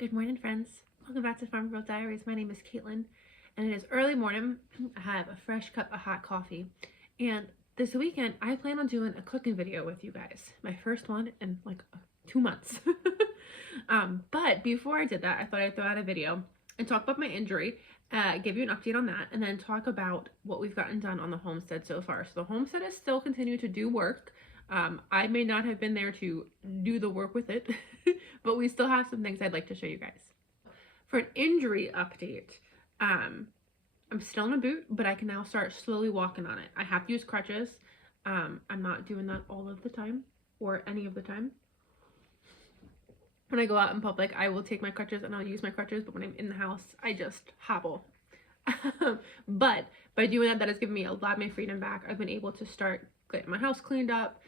Good morning, friends. Welcome back to Farm Girl Diaries. My name is Caitlin, and it is early morning. I have a fresh cup of hot coffee, and this weekend I plan on doing a cooking video with you guys. My first one in like 2 months. But before I did that, I thought I'd throw out a video and talk about my injury, give you an update on that, and then talk about what we've gotten done on the homestead so far. So the homestead is still continuing to do work. I may not have been there to do the work with it, but we still have some things I'd like to show you guys. For an injury update, I'm still in a boot, but I can now start slowly walking on it. I have to use crutches. I'm not doing that all of the time or any of the time. When I go out in public, I will take my crutches and I'll use my crutches, but when I'm in the house, I just hobble. But by doing that, that has given me a lot of my freedom back. I've been able to start getting my house cleaned up,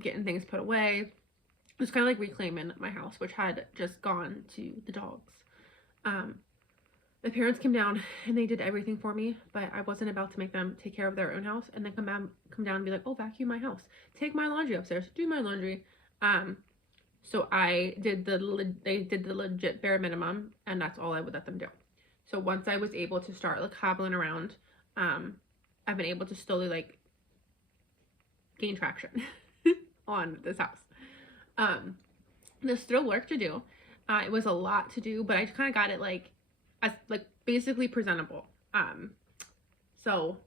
getting things put away. It's kind of like reclaiming my house, which had just gone to the dogs. My parents came down and they did everything for me, but I wasn't about to make them take care of their own house and then come down and be like, oh, vacuum my house, take my laundry upstairs, do my laundry. So they did the legit bare minimum, and that's all I would let them do. So once I was able to start like hobbling around, I've been able to slowly like gain traction on this house. There's still work to do. It was a lot to do, but I kind of got it like as like basically presentable. So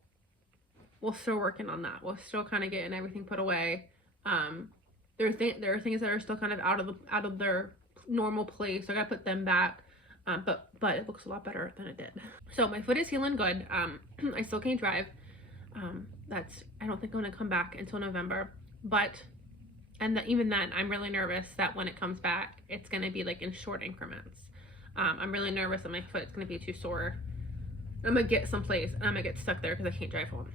we're still working on that. We're still kind of getting everything put away. There are things that are still kind of out of their normal place. So I gotta put them back. But it looks a lot better than it did. So my foot is healing good. I still can't drive. I don't think I'm gonna come back until November. Even then, I'm really nervous that when it comes back, it's gonna be like in short increments. I'm really nervous that my foot's gonna be too sore. I'm gonna get someplace and I'm gonna get stuck there because I can't drive home.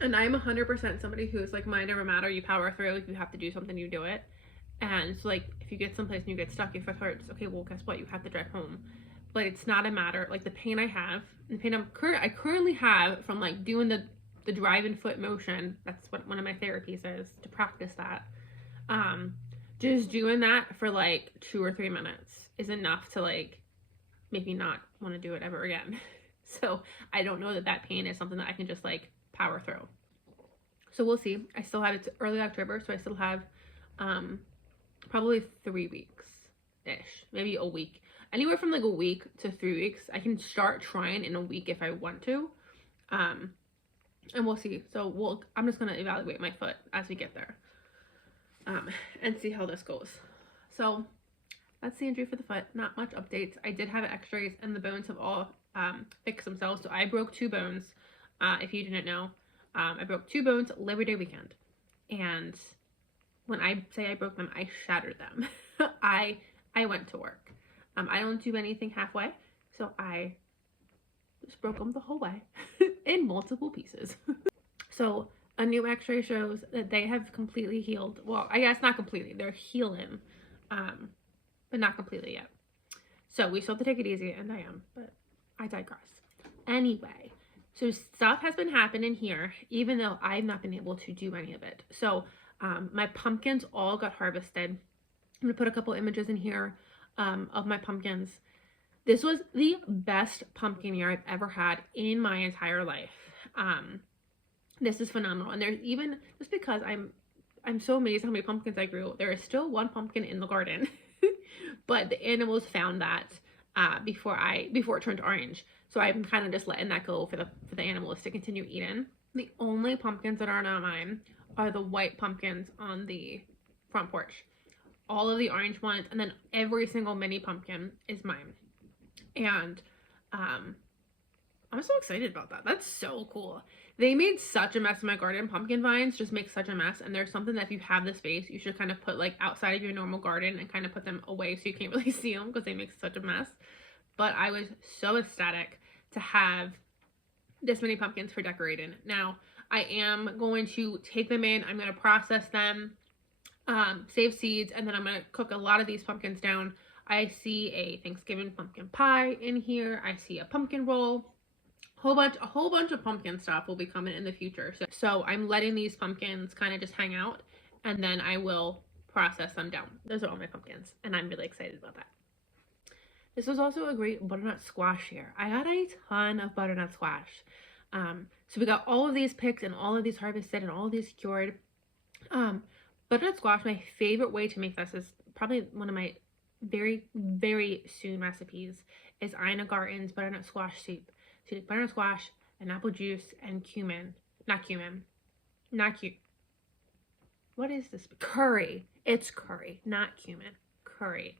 And I'm 100% somebody who's like, mind over matter, you power through. If you have to do something, you do it. And so like, if you get someplace and you get stuck, your foot hurts, okay, well, guess what? You have to drive home. But it's not a matter, like the pain I have, the pain I currently have from like doing the driving foot motion, that's what one of my therapies is, to practice that. Just doing that for like 2 or 3 minutes is enough to like make me not want to do it ever again. So I don't know that pain is something that I can just like power through. So we'll see. I still have, it's early October, so I still have probably 3 weeks ish, maybe a week, anywhere from like a week to 3 weeks. I can start trying in a week if I want to, and we'll see. So I'm just gonna evaluate my foot as we get there, and see how this goes. So that's the injury for the foot. Not much updates. I did have x-rays and the bones have all fixed themselves. So I broke 2 bones. If you didn't know, I broke 2 bones Labor Day weekend, and when I say I broke them, I shattered them. I went to work. I don't do anything halfway, so I just broke them the whole way in multiple pieces. So a new x-ray shows that they have completely healed. Well, I guess not completely. They're healing, but not completely yet. So we still have to take it easy, and I am, but I digress. Anyway, so stuff has been happening here, even though I've not been able to do any of it. So my pumpkins all got harvested. I'm gonna put a couple images in here of my pumpkins. This was the best pumpkin year I've ever had in my entire life. This is phenomenal. And there's even, just because I'm so amazed how many pumpkins I grew, there is still 1 pumpkin in the garden. But the animals found that before it turned orange. So I'm kind of just letting that go for the animals to continue eating. The only pumpkins that are not mine are the white pumpkins on the front porch. All of the orange ones, and then every single mini pumpkin is mine. And I'm so excited about that. That's so cool. They made such a mess in my garden. Pumpkin vines just make such a mess, and there's something that if you have the space, you should kind of put like outside of your normal garden and kind of put them away so you can't really see them because they make such a mess. But I was so ecstatic to have this many pumpkins for decorating. Now, I am going to take them in. I'm going to process them, save seeds, and then I'm going to cook a lot of these pumpkins down. I see a Thanksgiving pumpkin pie in here. I see a pumpkin roll. A whole bunch of pumpkin stuff will be coming in the future. So I'm letting these pumpkins kind of just hang out, and then I will process them down. Those are all my pumpkins, and I'm really excited about that. This was also a great butternut squash year. I got a ton of butternut squash. So we got all of these picked and all of these harvested and all of these cured. Butternut squash, my favorite way to make this is probably one of my very, very soon recipes is Ina Garten's butternut squash soup. So butternut squash and apple juice and cumin. Not cumin. What is this? Curry. It's curry, not cumin. Curry.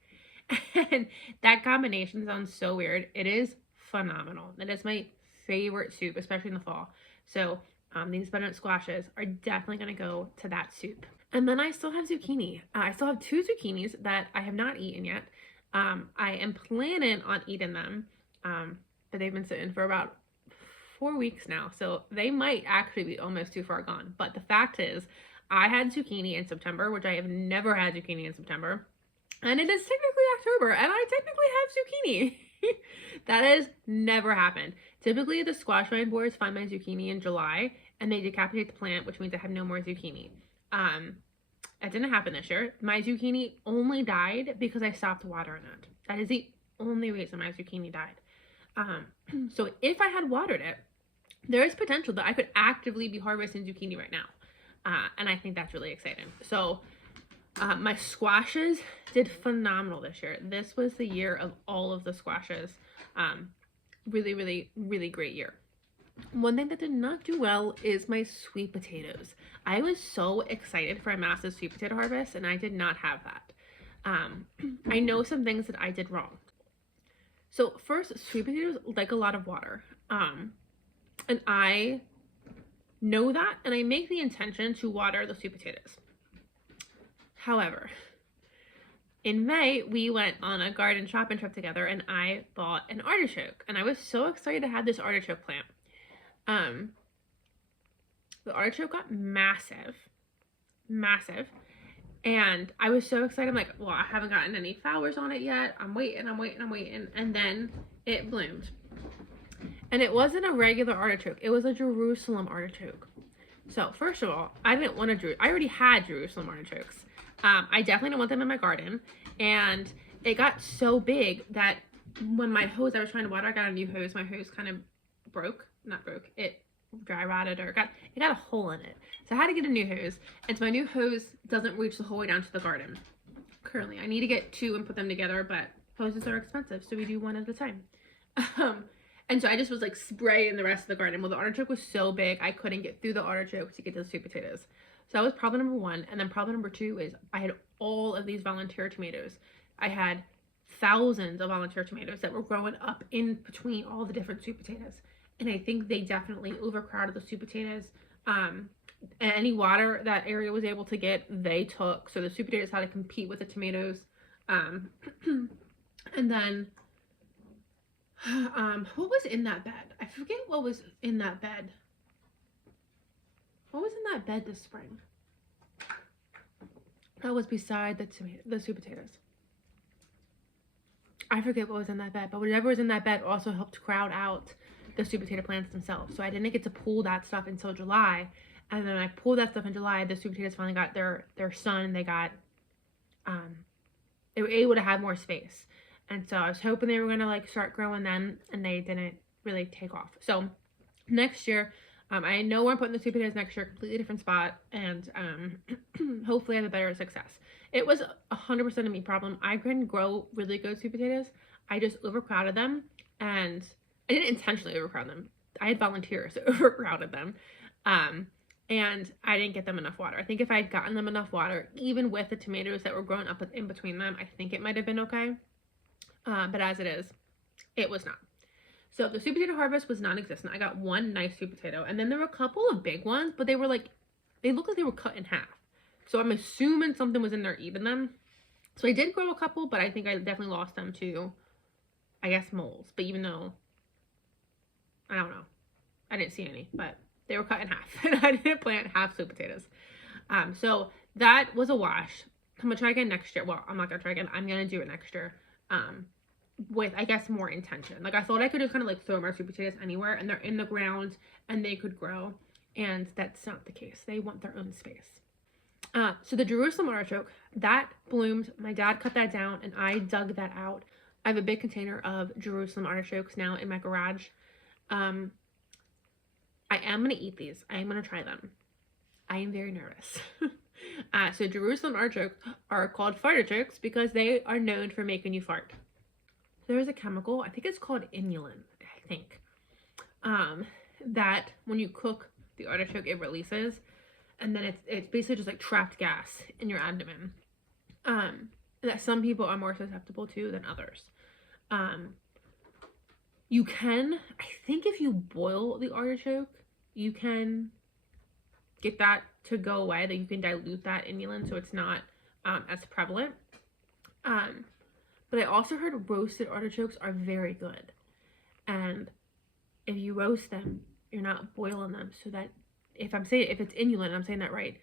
And that combination sounds so weird. It is phenomenal. It is my favorite soup, especially in the fall. So these butternut squashes are definitely going to go to that soup. And then I still have zucchini. I still have 2 zucchinis that I have not eaten yet. I am planning on eating them, but they've been sitting for about 4 weeks now. So they might actually be almost too far gone. But the fact is, I had zucchini in September, which I have never had zucchini in September. And it is technically October, and I technically have zucchini. That has never happened. Typically, the squash vine borers find my zucchini in July, and they decapitate the plant, which means I have no more zucchini. That didn't happen this year. My zucchini only died because I stopped watering it. That is the only reason my zucchini died. So if I had watered it, there is potential that I could actively be harvesting zucchini right now. And I think that's really exciting. So my squashes did phenomenal this year. This was the year of all of the squashes. Really, really, really great year. One thing that did not do well is my sweet potatoes. I was so excited for a massive sweet potato harvest, and I did not have that. I know some things that I did wrong. So first, sweet potatoes like a lot of water. And I know that, and I make the intention to water the sweet potatoes. However, in May, we went on a garden shopping trip together, and I bought an artichoke, and I was so excited to have this artichoke plant. The artichoke got massive, and I was so excited. I'm like, well, I haven't gotten any flowers on it yet. I'm waiting, and then it bloomed. And it wasn't a regular artichoke. It was a Jerusalem artichoke. So first of all, I didn't want I already had Jerusalem artichokes. I definitely didn't want them in my garden, and it got so big that when my hose I was trying to water, I got a new hose. My hose kind of it dry rotted, or it got a hole in it. So I had to get a new hose, and so my new hose doesn't reach the whole way down to the garden. Currently, I need to get 2 and put them together, but hoses are expensive, so we do one at a time. And so I just was like spraying the rest of the garden. Well, the artichoke was so big, I couldn't get through the artichoke to get to the sweet potatoes. So that was problem number 1. And then problem number 2 is I had all of these volunteer tomatoes. I had thousands of volunteer tomatoes that were growing up in between all the different sweet potatoes. And I think they definitely overcrowded the sweet potatoes. And any water that area was able to get, they took. So the sweet potatoes had to compete with the tomatoes. And then, what was in that bed? I forget what was in that bed. What was in that bed this spring? That was beside the sweet potatoes. I forget what was in that bed, but whatever was in that bed also helped crowd out the sweet potato plants themselves. So I didn't get to pull that stuff until July. And then I pulled that stuff in July. The sweet potatoes finally got their sun. They got, they were able to have more space. And so I was hoping they were going to like start growing then, and they didn't really take off. So next year, I know where I'm putting the sweet potatoes next year, completely different spot, and hopefully I have a better success. It was 100% a me problem. I couldn't grow really good sweet potatoes. I just overcrowded them, and I didn't intentionally overcrowd them. I had volunteers that overcrowded them, and I didn't get them enough water. I think if I had gotten them enough water, even with the tomatoes that were growing up in between them, I think it might have been okay. But as it is, it was not. So the sweet potato harvest was non-existent. I got 1 nice sweet potato, and then there were a couple of big ones, but they looked like they were cut in half. So I'm assuming something was in there eating them. So I did grow a couple, but I think I definitely lost them to, I guess, moles. But even though, I don't know, I didn't see any, but they were cut in half, and I didn't plant half sweet potatoes. So that was a wash. I'm gonna try again next year. Well, I'm not gonna try again. I'm gonna do it next year. With, I guess, more intention. Like, I thought I could just kind of like throw my sweet potatoes anywhere, and they're in the ground and they could grow, and that's not the case. They want their own space. So the Jerusalem artichoke, that bloomed. My dad cut that down, and I dug that out I have a big container of Jerusalem artichokes now in my garage. I am going to eat these. I am going to try them. I am very nervous. So Jerusalem artichokes are called fartichokes because they are known for making you fart. There's a chemical, I think it's called inulin, I think, that when you cook the artichoke, it releases, and then it's basically just like trapped gas in your abdomen. That some people are more susceptible to than others. You can, I think if you boil the artichoke, you can get that to go away, that you can dilute that inulin so it's not as prevalent. But I also heard roasted artichokes are very good. And if you roast them, you're not boiling them, so that if it's inulin, I'm saying that right,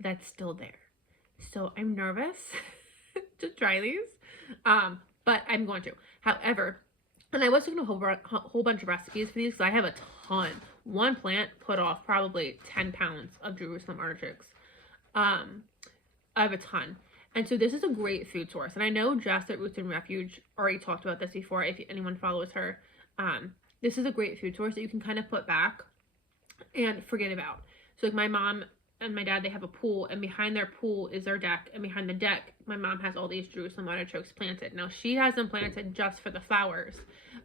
that's still there. So I'm nervous to try these, but I'm going to. However, and I was looking at a whole bunch of recipes for these because I have a ton. One plant put off probably 10 pounds of Jerusalem artichokes. I have a ton. And so this is a great food source. And I know Jess at Roots and Refuge already talked about this before, if anyone follows her. This is a great food source that you can kind of put back and forget about. So like my mom and my dad, they have a pool, and behind their pool is their deck, and behind the deck my mom has all these Jerusalem artichokes planted. Now she has them planted just for the flowers,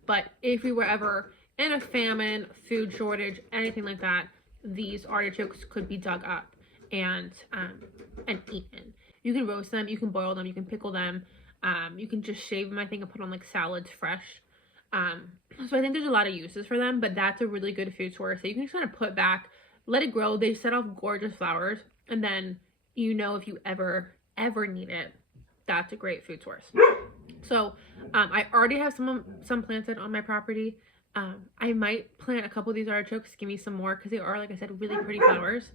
but if we were ever in a famine, food shortage, anything like that, these artichokes could be dug up and eaten. You can roast them, you can boil them, you can pickle them, you can just shave them, I think, and put on like salads fresh. So I think there's a lot of uses for them, but that's a really good food source that you can just kind of put back, let it grow. They set off gorgeous flowers, and then if you ever need it, that's a great food source. So I already have some planted on my property. I might plant a couple of these artichokes, give me some more, because they are, like I said, really pretty flowers.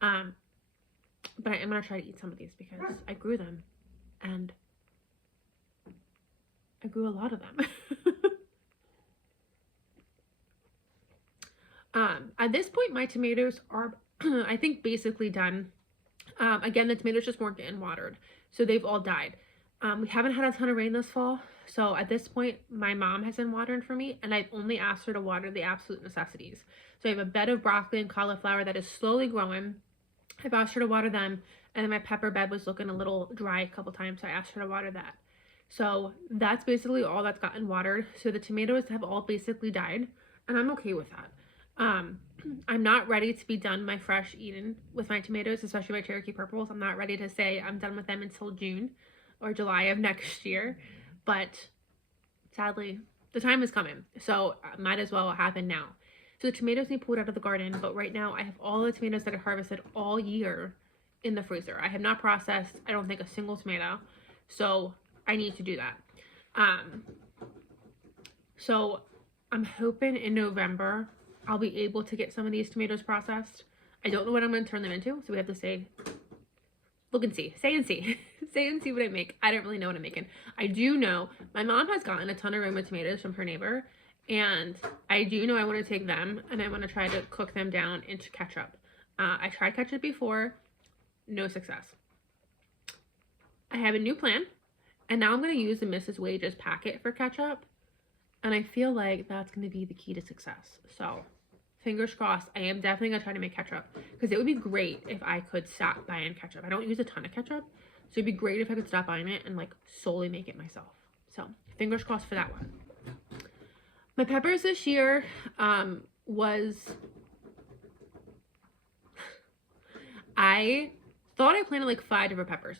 But I am gonna try to eat some of these because I grew them, and I grew a lot of them. At this point, my tomatoes are, I think, basically done. Again, the tomatoes just weren't getting watered, so they've all died. We haven't had a ton of rain this fall, so at this point, my mom has been watering for me, and I've only asked her to water the absolute necessities. So I have a bed of broccoli and cauliflower that is slowly growing. I've asked her to water them, and then my pepper bed was looking a little dry a couple times, so I asked her to water that. So that's basically all that's gotten watered. So the tomatoes have all basically died, and I'm okay with that. I'm not ready to be done my fresh eating with my tomatoes, especially my Cherokee purples. I'm not ready to say I'm done with them until June or July of next year, but sadly, the time is coming, so might as well happen now. So the tomatoes need pulled out of the garden, but right now I have all the tomatoes that I harvested all year in the freezer. I have not processed, I don't think, a single tomato, so I need to do that. So I'm hoping in November I'll be able to get some of these tomatoes processed. I don't know what I'm going to turn them into, so we have to say, look and see, say and see, say and see what I make. I don't really know what I'm making. I do know my mom has gotten a ton of Roma tomatoes from her neighbor, and I do know I want to take them and I want to try to cook them down into ketchup. I tried ketchup before, no success. I have a new plan, and now I'm going to use the Mrs. Wages packet for ketchup, and I feel like that's going to be the key to success. So fingers crossed. I am definitely going to try to make ketchup, because it would be great if I could stop buying ketchup. I don't use a ton of ketchup, so it'd be great if I could stop buying it and like solely make it myself. So fingers crossed for that one. My peppers this year was, I thought I planted like 5 different peppers.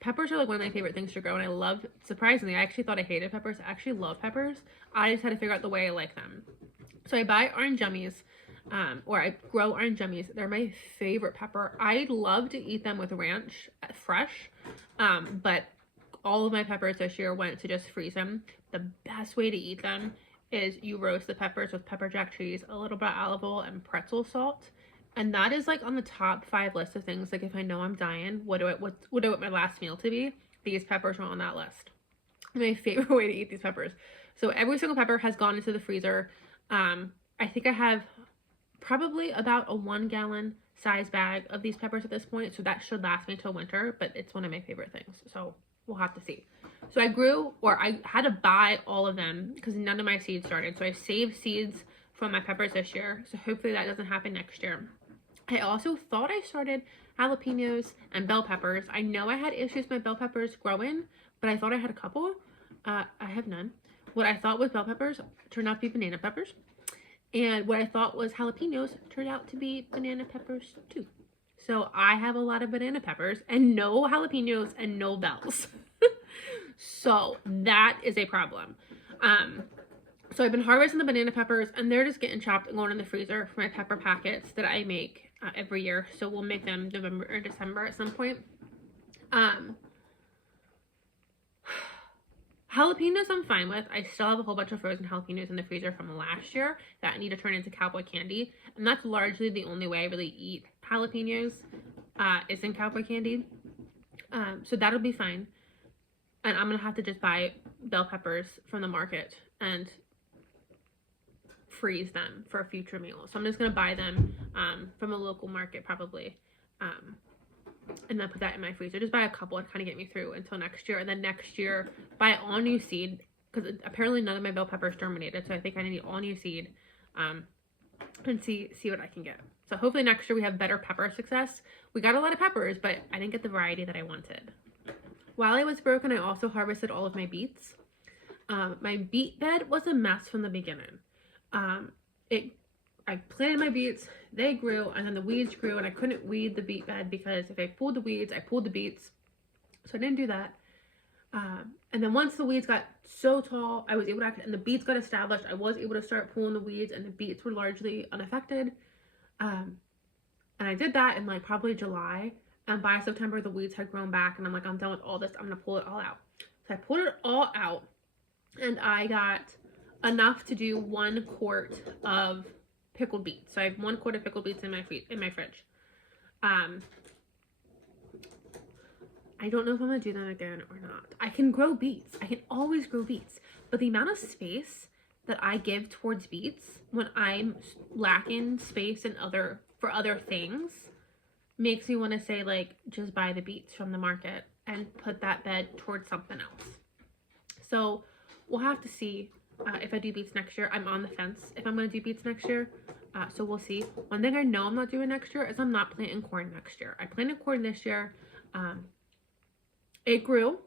Peppers are like one of my favorite things to grow, and I love, surprisingly, I actually thought I hated peppers. I actually love peppers. I just had to figure out the way I like them. So I buy orange gummies, or I grow orange gummies. They're my favorite pepper. I love to eat them with ranch fresh, but all of my peppers this year went to just freeze them. The best way to eat them is you roast the peppers with pepper jack cheese, a little bit of olive oil, and pretzel salt. And that is like on the top 5 list of things. Like if I know I'm dying, what do I want my last meal to be? These peppers are on that list. My favorite way to eat these peppers. So every single pepper has gone into the freezer. I think I have probably about a 1-gallon size bag of these peppers at this point. So that should last me till winter, but it's one of my favorite things. So we'll have to see. So I grew, or I had to buy all of them because none of my seeds started. So I saved seeds from my peppers this year. So hopefully that doesn't happen next year. I also thought I started jalapenos and bell peppers. I know I had issues with my bell peppers growing, but I thought I had a couple. I have none. What I thought was bell peppers turned out to be banana peppers. And what I thought was jalapenos turned out to be banana peppers too. So I have a lot of banana peppers and no jalapenos and no bells. So that is a problem. So I've been harvesting the banana peppers and they're just getting chopped and going in the freezer for my pepper packets that I make every year. So we'll make them November or December at some point. Jalapenos I'm fine with. I still have a whole bunch of frozen jalapenos in the freezer from last year that I need to turn into cowboy candy. And that's largely the only way I really eat jalapenos is in cowboy candy. So that'll be fine. And I'm going to have to just buy bell peppers from the market and freeze them for a future meal. So I'm just going to buy them from a local market probably. And then put that in my freezer. Just buy a couple and kind of get me through until next year. And then next year, buy all new seed. Because apparently none of my bell peppers germinated. So I think I need all new seed. And see what I can get. So hopefully next year we have better pepper success. We got a lot of peppers, but I didn't get the variety that I wanted. While I was broken, I also harvested all of my beets. My beet bed was a mess from the beginning. I planted my beets, they grew, and then the weeds grew, and I couldn't weed the beet bed because if I pulled the weeds, I pulled the beets. So I didn't do that. And then once the weeds got so tall, I was able to, and the beets got established, I was able to start pulling the weeds, and the beets were largely unaffected. And I did that in like probably July. And by September, the weeds had grown back, and I'm like, I'm done with all this. I'm going to pull it all out. So I pulled it all out, and I got enough to do 1 quart of pickled beets. So I have 1 quart of pickled beets in my fridge. I don't know if I'm going to do that again or not. I can grow beets. I can always grow beets. But the amount of space that I give towards beets when I'm lacking space in for other things makes me want to say, like, just buy the beets from the market and put that bed towards something else. So we'll have to see if I do beets next year. I'm on the fence if I'm going to do beets next year. So we'll see. One thing I know I'm not doing next year is I'm not planting corn next year. I planted corn this year. It grew.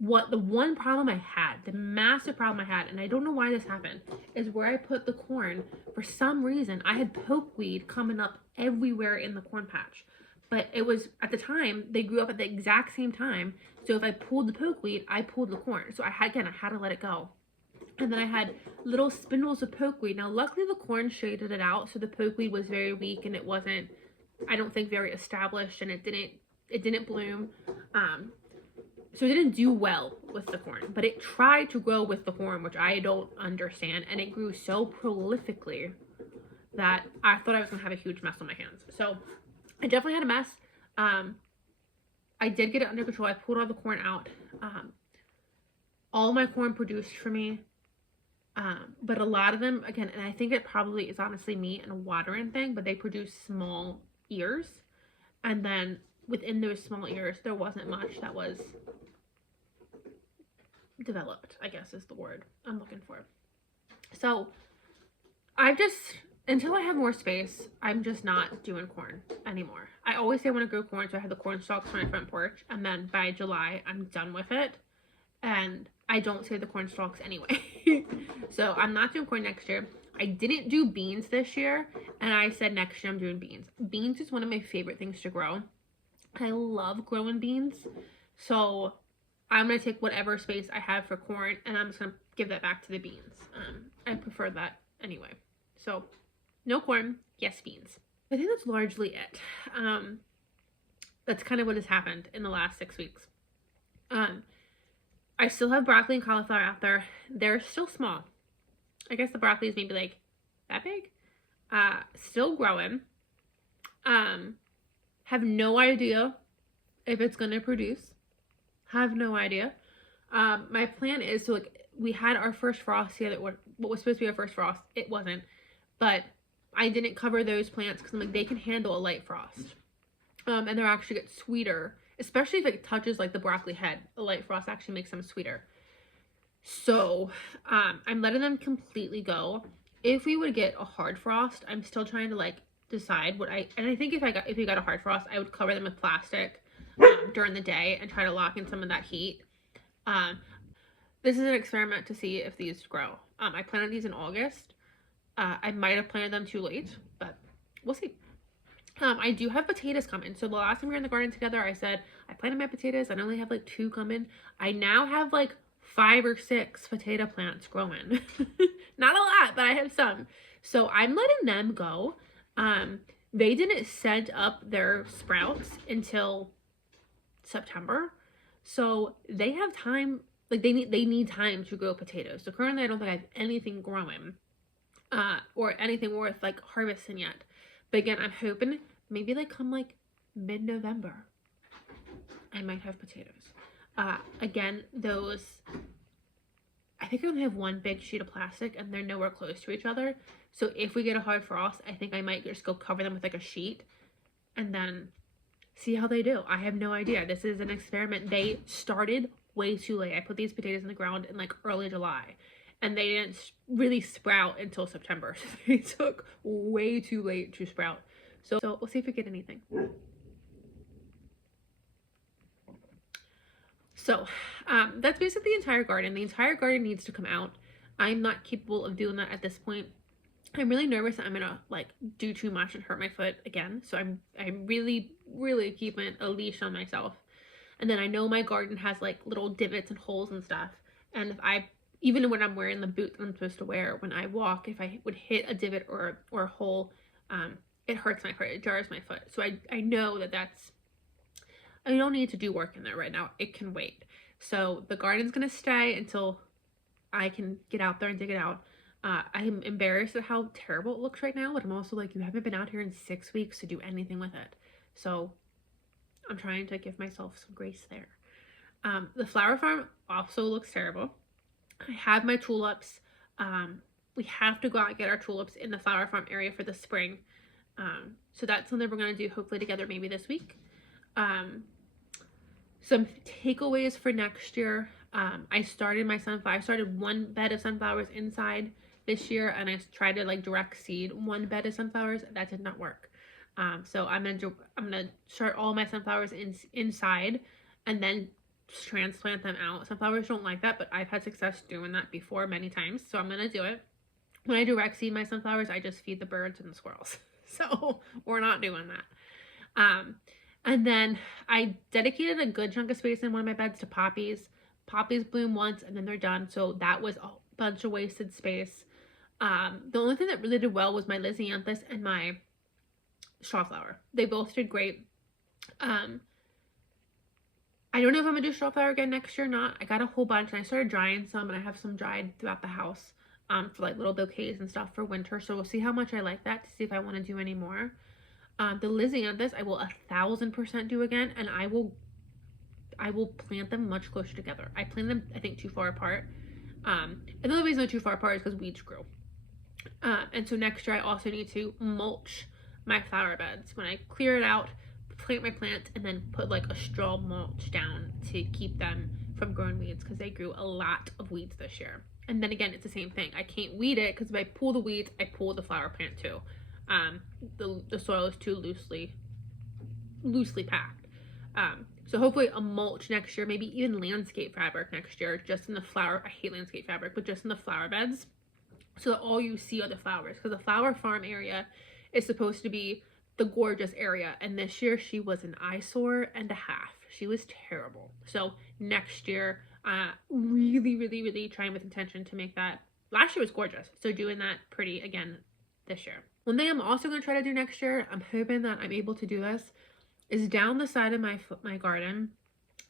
The one problem I had, the massive problem I had, and I don't know why this happened, is where I put the corn, for some reason, I had pokeweed coming up everywhere in the corn patch. But it was, at the time, they grew up at the exact same time. So if I pulled the pokeweed, I pulled the corn. So I had to let it go. And then I had little spindles of pokeweed. Now, luckily the corn shaded it out, so the pokeweed was very weak and it wasn't, I don't think, very established, and it didn't bloom. So it didn't do well with the corn, but it tried to grow with the corn, which I don't understand, and it grew so prolifically that I thought I was going to have a huge mess on my hands. So I definitely had a mess. I did get it under control. I pulled all the corn out. All my corn produced for me, but a lot of them, again, and I think it probably is honestly me and a watering thing, but they produce small ears, and then within those small ears, there wasn't much that was developed, I guess is the word I'm looking for. So until I have more space, I'm just not doing corn anymore. I always say I want to grow corn, so I have the corn stalks on my front porch, and then by July, I'm done with it, and I don't save the corn stalks anyway. So I'm not doing corn next year. I didn't do beans this year, and I said next year I'm doing beans. Beans is one of my favorite things to grow. I love growing beans, so I'm going to take whatever space I have for corn, and I'm just going to give that back to the beans. I prefer that anyway. So, no corn, yes beans. I think that's largely it. That's kind of what has happened in the last 6 weeks. I still have broccoli and cauliflower out there. They're still small. I guess the broccoli is maybe like that big. Still growing. Have no idea if it's going to produce. Have no idea. My plan is to, like, we had our first frost here, what was supposed to be our first frost. It wasn't. But I didn't cover those plants because I'm like, they can handle a light frost. And they'll actually get sweeter especially if it touches like the broccoli head. The light frost actually makes them sweeter. So I'm letting them completely go. If we would get a hard frost, I'm still trying to like decide what I think if we got a hard frost, I would cover them with plastic during the day and try to lock in some of that heat. This is an experiment to see if these grow. I planted these in August. I might have planted them too late, but we'll see. I do have potatoes coming. So the last time we were in the garden together, I said I planted my potatoes. I only have like 2 coming. I now have like 5 or 6 potato plants growing. Not a lot, but I have some. So I'm letting them go. They didn't send up their sprouts until September. So they have time, like they need time to grow potatoes. So currently I don't think I have anything growing. Or anything worth like harvesting yet. But again, I'm hoping maybe like come like mid-November, I might have potatoes. Again, those, I think I only have 1 big sheet of plastic and they're nowhere close to each other. So if we get a hard frost, I think I might just go cover them with like a sheet and then see how they do. I have no idea. This is an experiment. They started way too late. I put these potatoes in the ground in like early July. And they didn't really sprout until September. So they took way too late to sprout. So we'll see if we get anything. So that's basically the entire garden. The entire garden needs to come out. I'm not capable of doing that at this point. I'm really nervous that I'm gonna like do too much and hurt my foot again. So I'm really keeping a leash on myself. And then I know my garden has like little divots and holes and stuff. And if even when I'm wearing the boot that I'm supposed to wear when I walk, if I would hit a divot or a hole, it hurts my foot, it jars my foot. So I know I don't need to do work in there right now. It can wait. So the garden's gonna stay until I can get out there and dig it out. I'm embarrassed at how terrible it looks right now, but I'm also like, you haven't been out here in 6 weeks to do anything with it. So I'm trying to give myself some grace there. The flower farm also looks terrible. I have my tulips. We have to go out and get our tulips in the flower farm area for the spring. So that's something we're going to do hopefully together maybe this week. Some takeaways for next year. I started 1 bed of sunflowers inside this year, and I tried to like direct seed 1 bed of sunflowers. That did not work. So I'm gonna start all my sunflowers inside and then transplant them out. Sunflowers don't like that, but I've had success doing that before many times, so I'm gonna do it. When I direct seed my sunflowers, I just feed the birds and the squirrels. So we're not doing that. And then I dedicated a good chunk of space in one of my beds to poppies. Poppies bloom once and then they're done, so that was a bunch of wasted space. The only thing that really did well was my Lisianthus and my strawflower. They both did great. I don't know if I'm gonna do strawflower again next year or not. I got a whole bunch and I started drying some, and I have some dried throughout the house for like little bouquets and stuff for winter. So we'll see how much I like that to see if I want to do any more. The Lisianthus I will 1000% do again, and I will plant them much closer together. I planted them I think too far apart. And the only reason they're too far apart is because weeds grew. And so next year I also need to mulch my flower beds. When I clear it out, plant my plant, and then put like a straw mulch down to keep them from growing weeds, because they grew a lot of weeds this year. And then again, it's the same thing. I can't weed it because if I pull the weeds, I pull the flower plant too. The soil is too loosely packed. So hopefully a mulch next year, maybe even landscape fabric next year, just in the flower. I hate landscape fabric, but just in the flower beds, so that all you see are the flowers. Because the flower farm area is supposed to be the gorgeous area, and this year she was an eyesore and a half. She was terrible. So next year, really trying with intention to make that. Last year was gorgeous, so doing that pretty again this year. One thing I'm also going to try to do next year, I'm hoping that I'm able to do this, is down the side of my garden,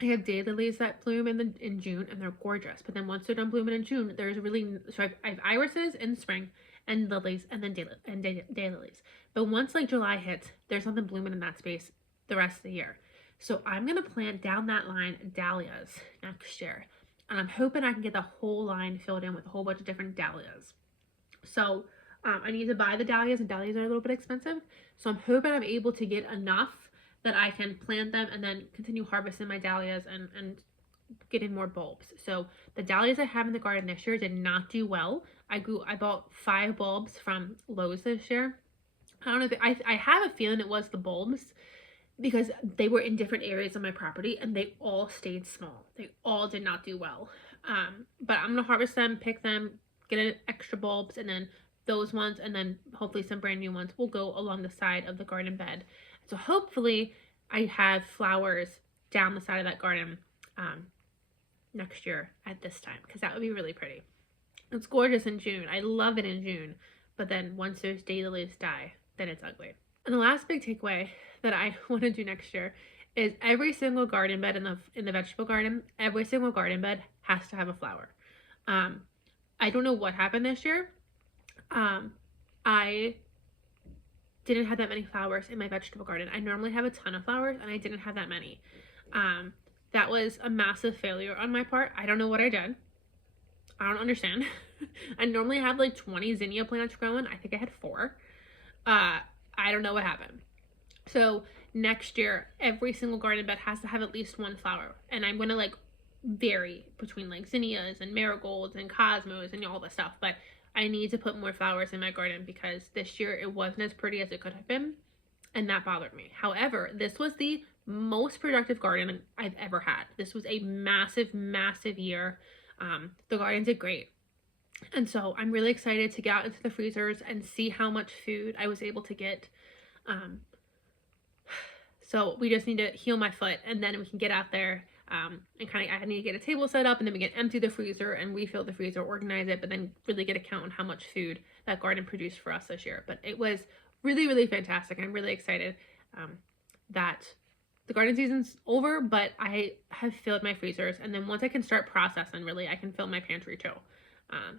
I have daylilies that bloom in June, and they're gorgeous. But then once they're done blooming in June, I have irises in spring, and lilies, and then daylilies. But once like July hits, there's something blooming in that space the rest of the year. So I'm gonna plant down that line dahlias next year, and I'm hoping I can get the whole line filled in with a whole bunch of different dahlias. So I need to buy the dahlias, and dahlias are a little bit expensive. So I'm hoping I'm able to get enough that I can plant them and then continue harvesting my dahlias and getting more bulbs. So the dahlias I have in the garden this year did not do well. I bought 5 bulbs from Lowe's this year. I don't know if I have a feeling it was the bulbs because they were in different areas of my property and they all stayed small. They all did not do well. But I'm gonna harvest them, pick them, get extra bulbs, and then those ones, and then hopefully some brand new ones will go along the side of the garden bed. So hopefully I have flowers down the side of that garden next year at this time, because that would be really pretty. It's gorgeous in June. I love it in June. But then once those daylilies die, then it's ugly. And the last big takeaway that I want to do next year is every single garden bed in the vegetable garden, every single garden bed has to have a flower. I don't know what happened this year. I didn't have that many flowers in my vegetable garden. I normally have a ton of flowers and I didn't have that many. That was a massive failure on my part. I don't know what I did. I don't understand. I normally have like 20 zinnia plants growing. I think I had 4. I don't know what happened. So next year, every single garden bed has to have at least 1 flower. And I'm going to like vary between like zinnias and marigolds and cosmos and all this stuff. But I need to put more flowers in my garden because this year it wasn't as pretty as it could have been. And that bothered me. However, this was the most productive garden I've ever had. This was a massive, massive year. The garden did great. And so I'm really excited to get out into the freezers and see how much food I was able to get. So we just need to heal my foot and then we can get out there and I need to get a table set up and then we can empty the freezer and refill the freezer, organize it, but then really get a count on how much food that garden produced for us this year. But it was really, really fantastic. I'm really excited that the garden season's over, but I have filled my freezers. And then once I can start processing, really, I can fill my pantry too.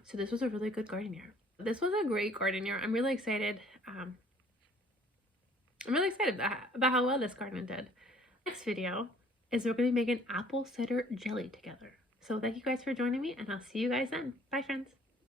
So this was a really good garden year. This was a great garden year. I'm really excited. I'm really excited about how well this garden did. Next video is we're going to be making apple cider jelly together. So thank you guys for joining me and I'll see you guys then. Bye friends.